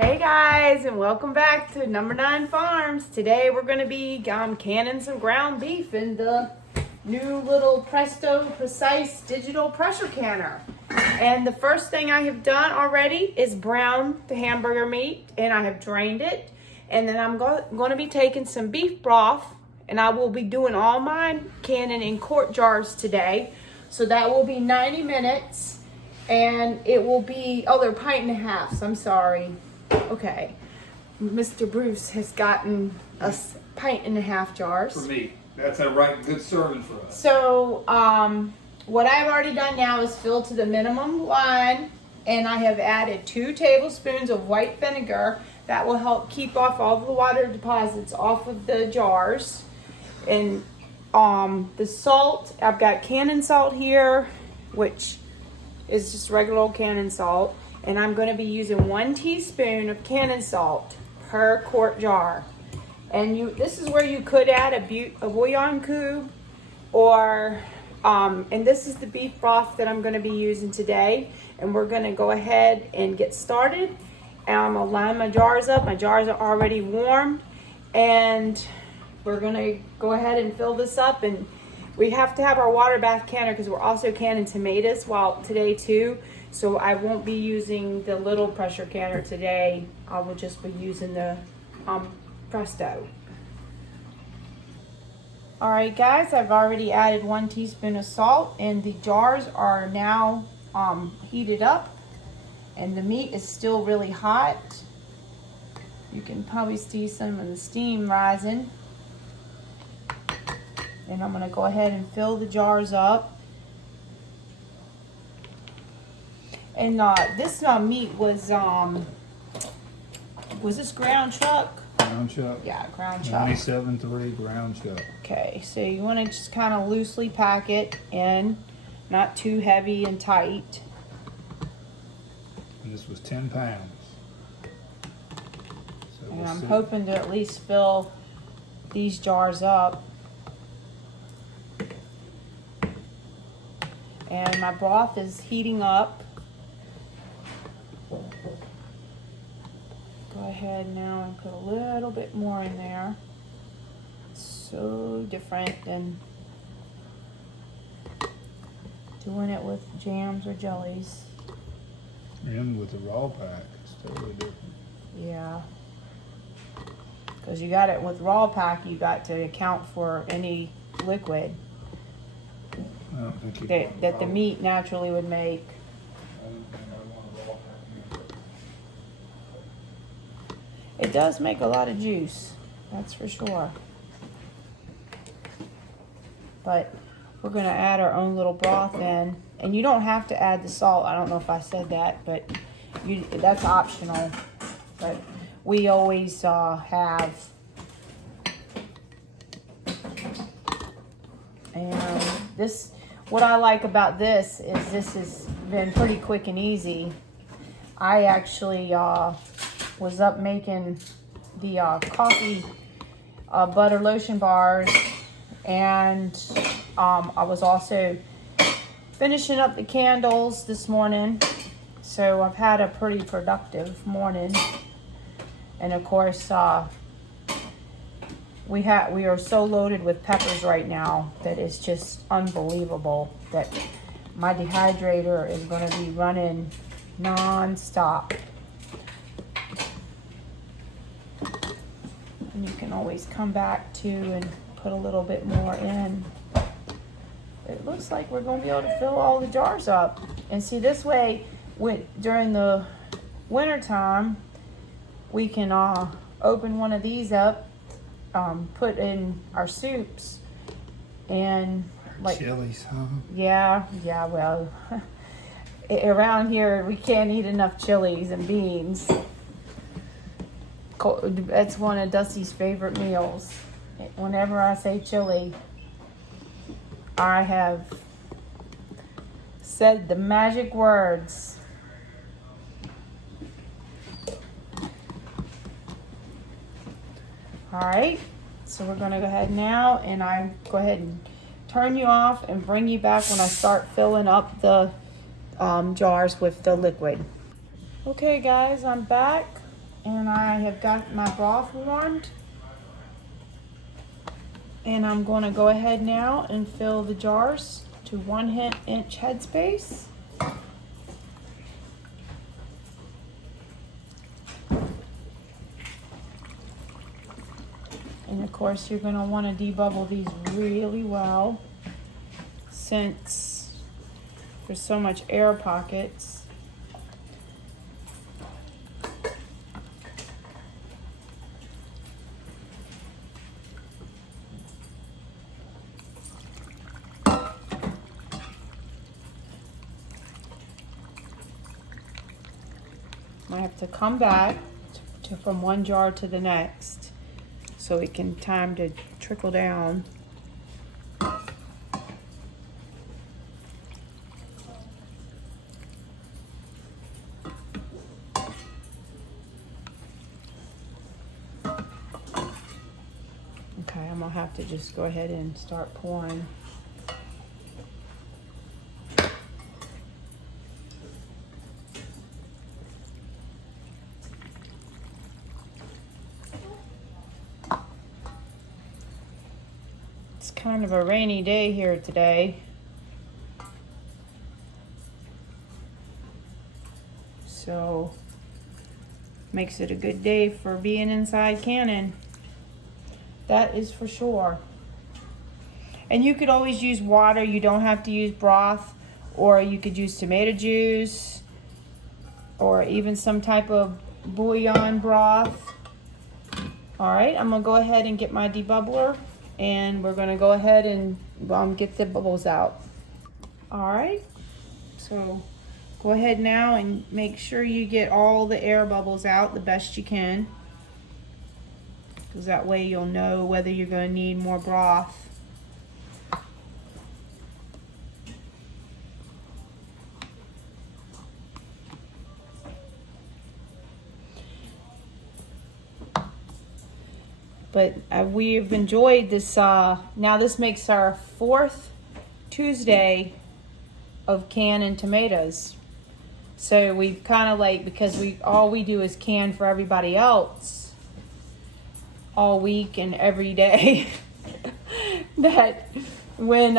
Hey guys, and welcome back to Number 9 Farms. Today we're going to be canning some ground beef in the new little Presto Precise digital pressure canner. And the first thing I have done already is brown the hamburger meat, and I have drained it. And then I'm going to be taking some beef broth, and I will be doing all mine canning in quart jars today. So that will be 90 minutes, and it will be, oh, they're pint and a half, so I'm sorry. Okay, Mr. Bruce has gotten us pint and a half jars. For me, that's a right good serving for us. So, what I've already done now is fill to the minimum line, and I have added 2 tablespoons of white vinegar. That will help keep off all the water deposits off of the jars. And the salt, I've got Cannon salt here, which is just regular old Cannon salt. And I'm going to be using 1 teaspoon of Cannon salt per quart jar. And this is where you could add a bouillon cube, or and this is the beef broth that I'm going to be using today. And we're going to go ahead and get started. And I'm going to line my jars up. My jars are already warm, and we're going to go ahead and fill this up. And we have to have our water bath canner because we're also canning tomatoes today too. So I won't be using the little pressure canner today. I will just be using the Presto. All right, guys, I've already added 1 teaspoon of salt, and the jars are now heated up, and the meat is still really hot. You can probably see some of the steam rising. And I'm gonna go ahead and fill the jars up. And this meat was this ground chuck? Ground chuck. Yeah, ground chuck. 97.3 ground chuck. Okay, so you want to just kind of loosely pack it in, not too heavy and tight. And this was 10 pounds. So And I'm hoping to at least fill these jars up. And my broth is heating up. Go ahead now and put a little bit more in there. It's so different than doing it with jams or jellies. And with the raw pack, it's totally different. Yeah. Because you got it with raw pack, you got to account for any liquid I don't think that the meat naturally would make. I don't think I want a raw pack. It does make a lot of juice, that's for sure. But we're gonna add our own little broth in, and you don't have to add the salt. I don't know if I said that, but that's optional. But we always have. And what I like about this is this has been pretty quick and easy. I actually was up making the coffee butter lotion bars, and I was also finishing up the candles this morning. So I've had a pretty productive morning. And of course we are so loaded with peppers right now that it's just unbelievable that my dehydrator is going to be running non-stop. And you can always come back to and put a little bit more in. It looks like we're going to be able to fill all the jars up. And see, this way, during the winter time, we can open one of these up, put in our soups, and like chilies, huh? Yeah, well, around here we can't eat enough chilies and beans. That's one of Dusty's favorite meals. Whenever I say chili, I have said the magic words. All right, so we're gonna go ahead now, and I go ahead and turn you off and bring you back when I start filling up the jars with the liquid. Okay guys, I'm back. And I have got my broth warmed. And I'm going to go ahead now and fill the jars to 1-inch headspace. And of course you're going to want to debubble these really well since there's so much air pockets. I have to come back from one jar to the next so it can time to trickle down. Okay, I'm gonna have to just go ahead and start pouring. It's kind of a rainy day here today. So makes it a good day for being inside canning. That is for sure. And you could always use water. You don't have to use broth, or you could use tomato juice or even some type of bouillon broth. All right, I'm gonna go ahead and get my debubbler, and we're gonna go ahead and get the bubbles out. All right, so go ahead now and make sure you get all the air bubbles out the best you can, because that way you'll know whether you're gonna need more broth. But we've enjoyed this. Now this makes our 4th Tuesday of canning tomatoes. So we've kind of like, because all we do is can for everybody else all week and every day, that when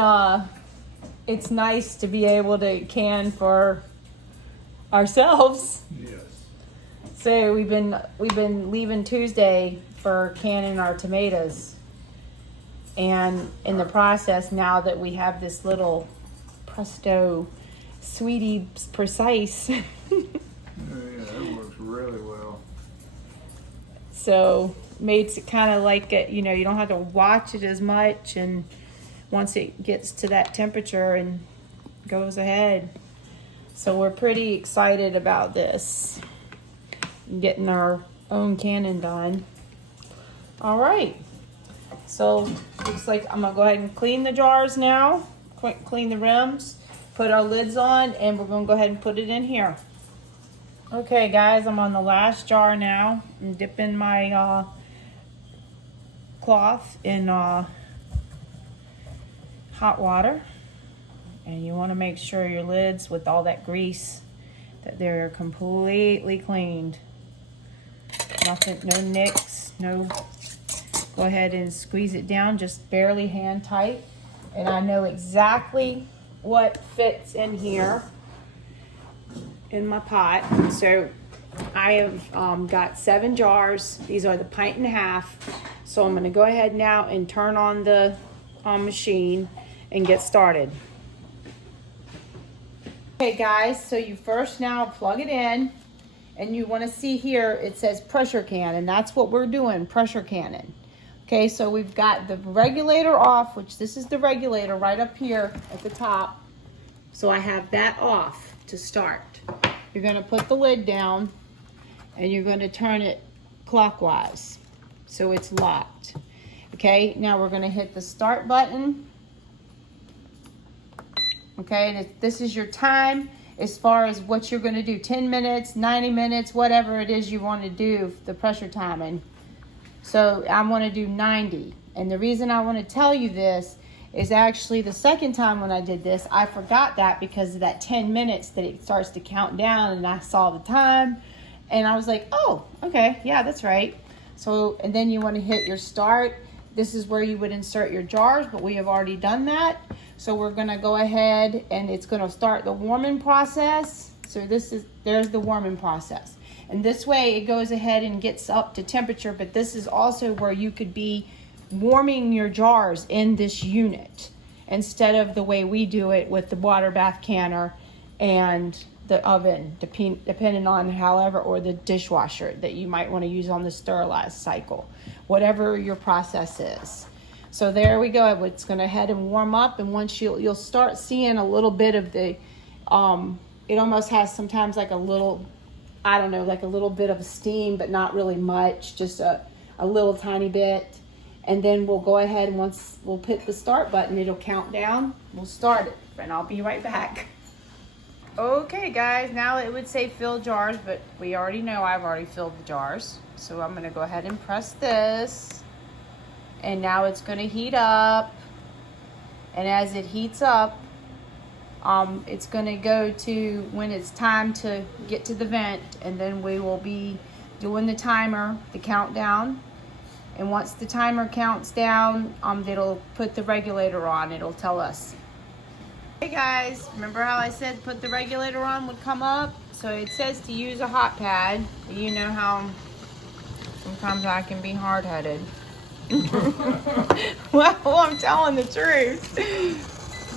it's nice to be able to can for ourselves. Yes. So we've been leaving Tuesday for canning our tomatoes, and in the process, now that we have this little Presto Sweetie Precise Yeah, that works really well. so makes it kind of like it, you don't have to watch it as much, and once it gets to that temperature and goes ahead. So we're pretty excited about this, getting our own canning done. All right, so looks like I'm gonna go ahead and clean the jars now, clean the rims, put our lids on, and we're gonna go ahead and put it in here. Okay guys, I'm on the last jar now. I'm dipping my cloth in hot water, and you want to make sure your lids, with all that grease, that they're completely cleaned. Nothing, no nicks, no. Go ahead and squeeze it down, just barely hand tight. And I know exactly what fits in here in my pot. So I have got 7 jars. These are the 1.5 pints. So I'm gonna go ahead now and turn on the machine and get started. Okay guys, so you first now plug it in, and you wanna see here, it says pressure can, and that's what we're doing, pressure canning. Okay, so we've got the regulator off, which this is the regulator right up here at the top. So I have that off to start. You're gonna put the lid down, and you're gonna turn it clockwise so it's locked. Okay, now we're gonna hit the start button. Okay, and this is your time as far as what you're gonna do, 10 minutes, 90 minutes, whatever it is you wanna do, the pressure timing. So I wanna do 90. And the reason I wanna tell you this is actually the second time when I did this, I forgot that because of that 10 minutes that it starts to count down, and I saw the time, And I was like, oh, okay, yeah, that's right. So, and then you want to hit your start. This is where you would insert your jars, but we have already done that. So we're gonna go ahead and it's gonna start the warming process. So there's the warming process. And this way it goes ahead and gets up to temperature, but this is also where you could be warming your jars in this unit instead of the way we do it with the water bath canner and the oven, depending on however, or the dishwasher that you might want to use on the sterilize cycle, whatever your process is. So there we go. It's going to head and warm up, and once you'll start seeing a little bit of the, it almost has sometimes like a little, I don't know, like a little bit of steam, but not really much, just a little tiny bit. And then we'll go ahead and once we'll hit the start button, it'll count down. We'll start it, and I'll be right back. Okay guys, now it would say fill jars, but we already know I've already filled the jars. So I'm gonna go ahead and press this. And now it's gonna heat up. And as it heats up, it's gonna go to when it's time to get to the vent, and then we will be doing the timer, the countdown. And once the timer counts down, it'll put the regulator on, it'll tell us. Hey guys, remember how I said put the regulator on would come up? So it says to use a hot pad. You know how sometimes I can be hard-headed. Well, I'm telling the truth.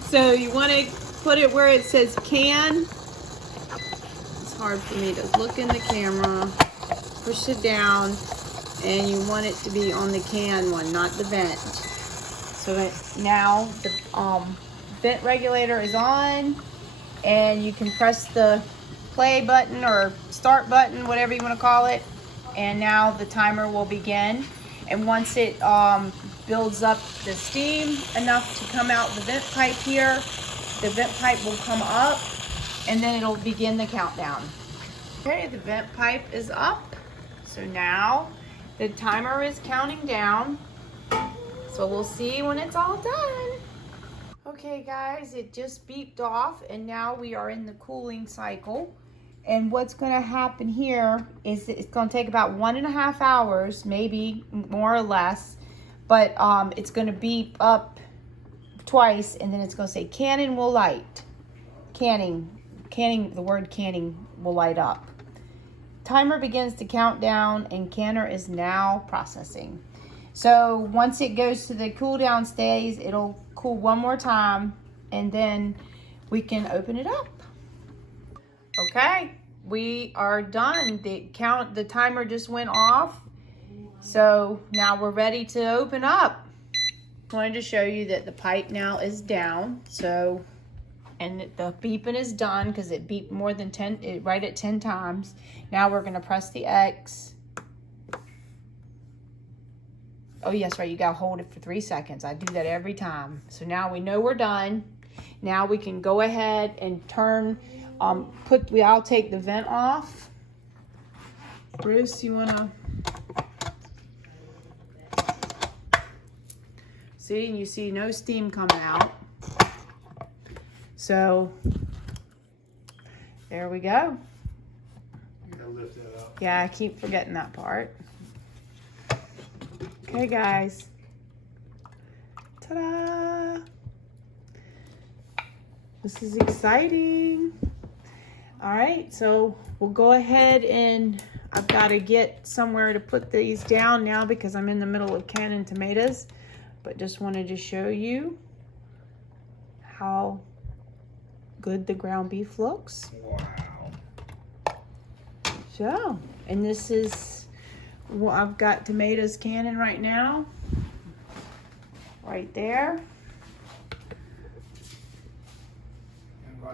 So you want to put it where it says can. It's hard for me to look in the camera. Push it down, and you want it to be on the can one, not the vent. So now the vent regulator is on, and you can press the play button or start button, whatever you want to call it, and now the timer will begin. And once it builds up the steam enough to come out the vent pipe here, the vent pipe will come up, and then it'll begin the countdown. Okay, the vent pipe is up, so now the timer is counting down, so we'll see when it's all done. Okay guys, it just beeped off, and now we are in the cooling cycle. And what's going to happen here is it's going to take about 1.5 hours, maybe more or less, but it's going to beep up twice, and then it's going to say canning will light. Canning, the word canning will light up. Timer begins to count down, and canner is now processing. So once it goes to the cool down stage, it'll cool one more time, and then we can open it up. Okay, we are done. The timer just went off. So now we're ready to open up. I wanted to show you that the pipe now is down. So, and the beeping is done because it beeped more than 10, right at 10 times. Now we're gonna press the X. Oh yes, right, you gotta hold it for 3 seconds. I do that every time. So now we know we're done. Now we can go ahead and turn, I'll take the vent off. Bruce, you wanna? See, and you see no steam coming out. So, there we go. You gotta lift that up. Yeah, I keep forgetting that part. Okay guys, ta-da! This is exciting. All right, so we'll go ahead, and I've got to get somewhere to put these down now because I'm in the middle of canning tomatoes, but just wanted to show you how good the ground beef looks. Wow. So, and this is, well, I've got tomatoes canning right now, right there.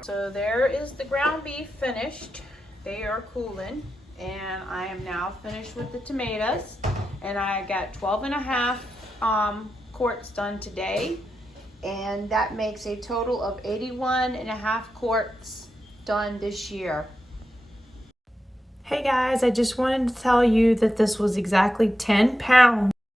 So there is the ground beef finished. They are cooling, and I am now finished with the tomatoes, and I got 12.5 quarts done today, and that makes a total of 81.5 quarts done this year. Hey guys, I just wanted to tell you that this was exactly 10 pounds